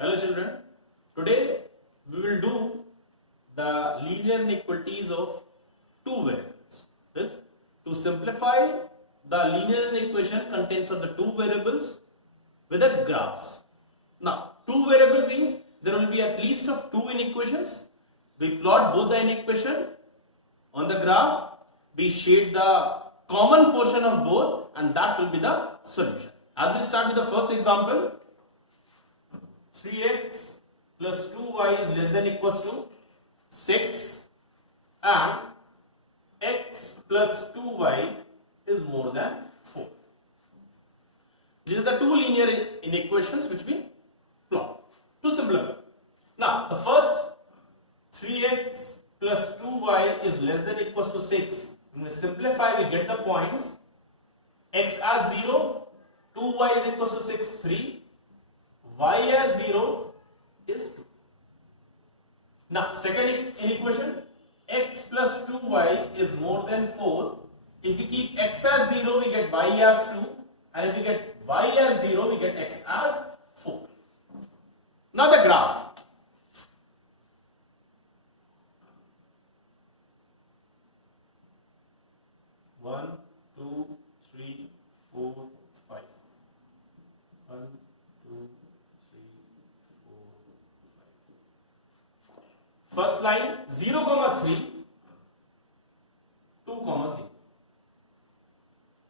Hello children, today we will do the linear inequalities of two variables. Yes? To simplify, the linear equation contains of the two variables with the graphs. Now, two variable means there will be at least of two inequations. We plot both the inequation on the graph, we shade the common portion of both, and that will be the solution. As we start with the first example, 3x plus 2y is less than equals to 6 and x plus 2y is more than 4. These are the two linear inequations which we plot to simplify. Now the first, 3x plus 2y is less than equals to 6. When we simplify, we get the points x as 0, 2y is equals to 6, 3, y as 0 is 2. Now second inequation, x plus 2y is more than 4. If we keep x as 0, we get y as 2, and if we get y as 0, we get x as 4. Now the graph. One, two, three, four, five. 1, 2, 3, 4, 5. First line 0, 3, 2, 0.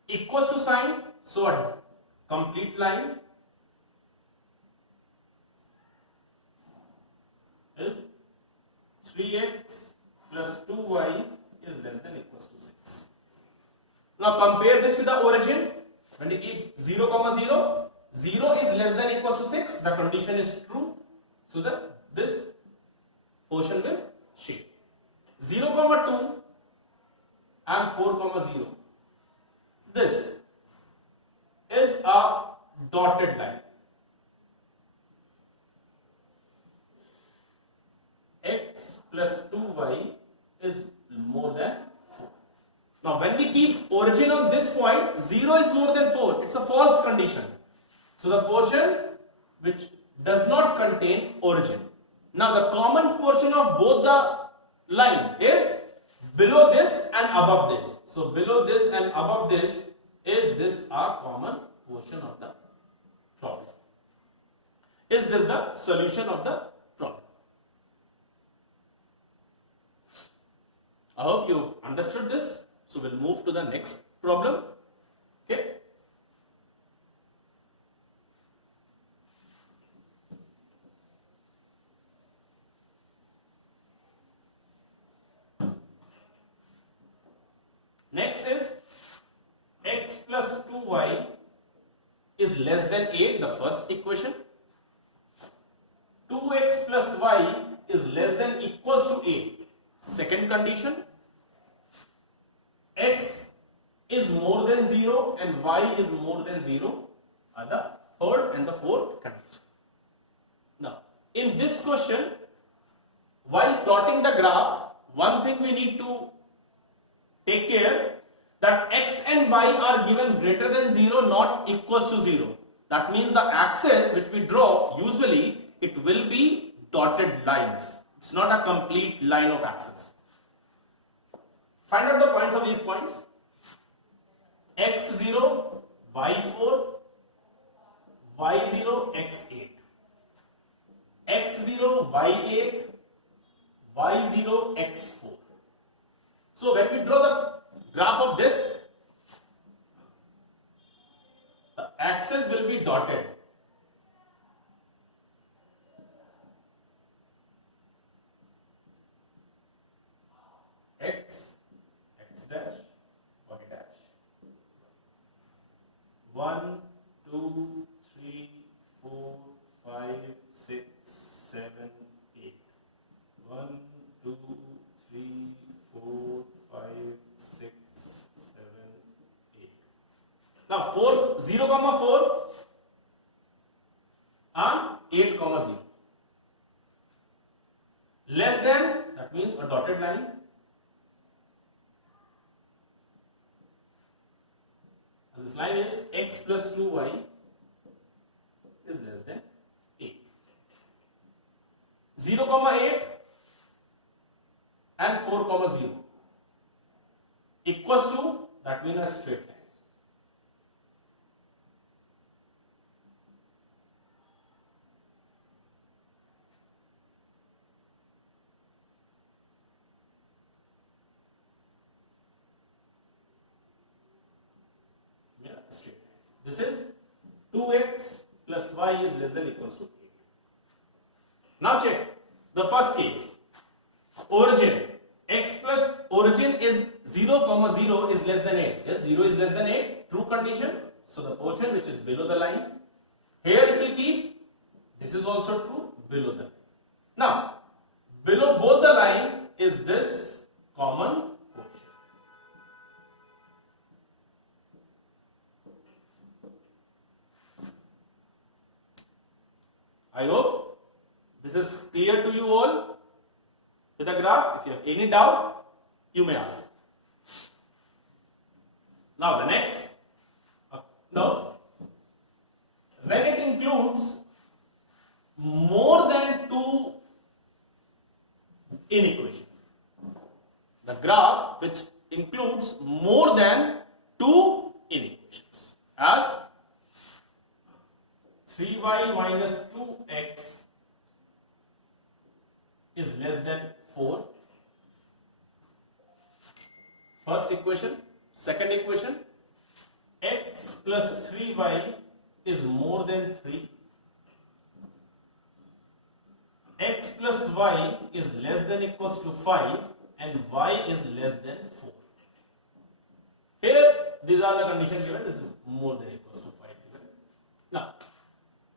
Equals to sign, so a complete line is 3x plus 2y is less than equals to 6. Now compare this with the origin. When you keep 0, 0, 0 is less than equals to 6, the condition is true, so that this portion will shade. 0, 2 and 4, 0. This is a dotted line. X plus 2y is more than 4. Now when we keep origin on this point, 0 is more than 4. It's a false condition. So the portion which does not contain origin. Now the common portion of both the line is below this and above this. So below this and above this is this a common portion of the problem. Is this the solution of the problem? I hope you understood this. So we'll move to the next problem. Okay. Next is x plus 2y is less than 8, the first equation. 2x plus y is less than equals to 8, second condition. X is more than 0 and y is more than 0 are the third and the fourth condition. Now, in this question, while plotting the graph, one thing we need to take care that x and y are given greater than 0, not equals to 0. That means the axis which we draw, usually it will be dotted lines. It's not a complete line of axis. Find out the points of these points. x0, y4, y0, x8. x0, y8, y0, x4. So when we draw the graph of this, the axis will be dotted. X dash, y dash. 1, 2, 3, 4, 5, 6, 7, 8. 1, 2, 3, 4, 5, 6, 7, 8. Now 4, 0, 4 and 8, 0. Less than, that means a dotted line. And this line is x plus 2y is less than 8. 0 comma 8 and 4 comma 0 equals to, that means a straight line. Yeah, straight line. This is 2x plus y is less than equals to 8. Now check the first case. Origin x plus origin is 0 comma 0 is less than 8. Yes, 0 is less than 8. True condition. So the portion which is below the line. Here if we keep, this is also true, below the line. Now, below both the line is this common portion. I hope this is clear to you all with the graph. If you have any doubt, you may ask. Now the next, now when it includes more than 2 in equation, the graph which includes more than 2 in equations, as 3y minus 2x is less than 4. First equation. Second equation, x plus 3y is more than 3. X plus y is less than equals to 5 and y is less than 4. Here, these are the conditions given. This is more than equals to 5 given. Now,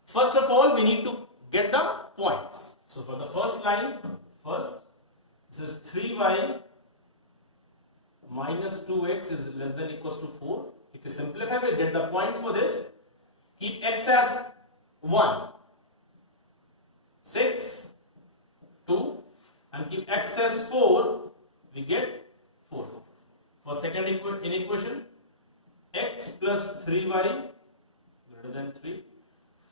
first of all, we need to get the points. So for the first line, first, this is 3y minus 2x is less than equals to 4. If you simplify, we get the points for this. Keep x as 1, 6, 2, and keep x as 4, we get 4. For second inequation, x plus 3y greater than 3.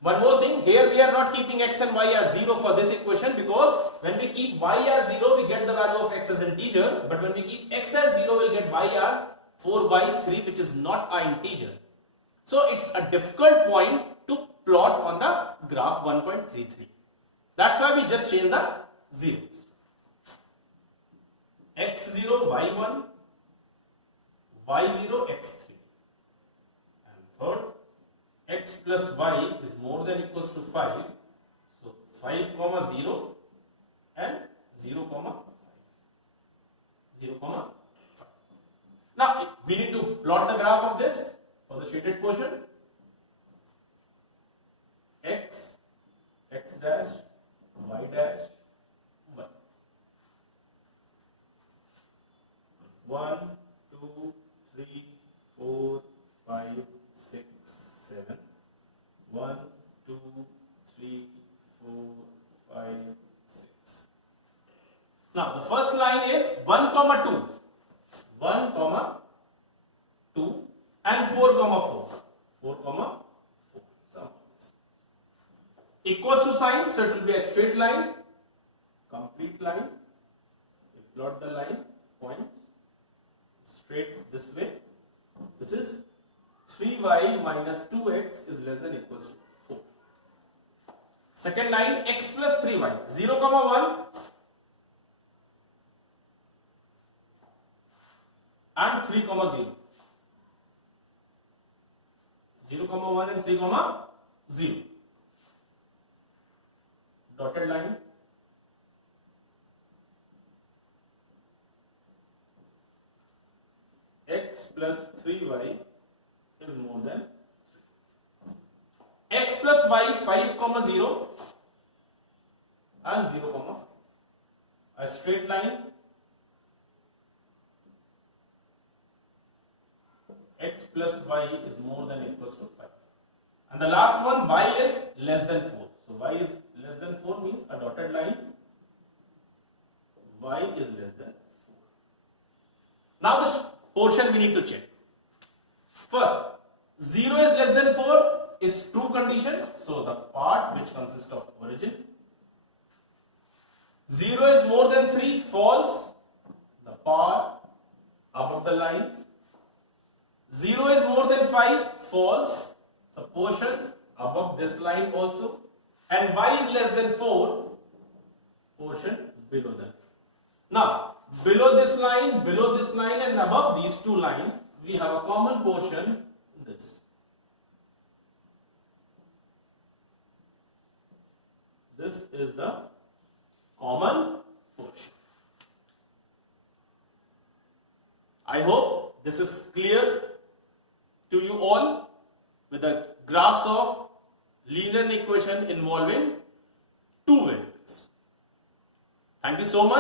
One more thing, here we are not keeping x and y as 0 for this equation, because when we keep y as 0, we get the value of x as integer, but when we keep x as 0, we'll get y as 4 by 3, which is not an integer. So it's a difficult point to plot on the graph 1.33. That's why we just change the zeros. x0, y1, y0, x3. And third, x plus y is more than equals to 5. So 5 comma 0 and 0 comma 5. 0 comma 5. Now we need to plot the graph of this for the shaded portion. X, x dash, y dash, y. 1, 2, 3, 4, 5, 6, 7. 1, 2, 3, 4, 5, 6. Now the first line is 1 comma 2. 1 comma 2 and 4 comma 4. 4 comma 4. Some equals to sign, so it will be a straight line, complete line. You plot the line, points, straight this way. This is 3y minus 2x is less than equals to 4. Second line, x plus 3y, 0 comma 1 and 3 comma 0. 0 comma 1 and 3 comma 0. Dotted line. X plus 3y is more than 3. X plus y 5 comma 0 and 0 comma 5. A straight line. X plus y is more than equals to 5. And the last one, y is less than 4. So y is less than 4 means a dotted line. Y is less than 4. Now the portion we need to check. First, 0 is less than 4 is true condition. So the part which consists of origin 0 is more than 3, false. The power above the line. 0 is more than 5, false. So portion above this line also. And y is less than 4, portion below that. Now, below this line and above these two lines, we have a common portion, this. This is the common portion. I hope this is clear to you all with the graphs of linear equation involving two variables. Thank you so much.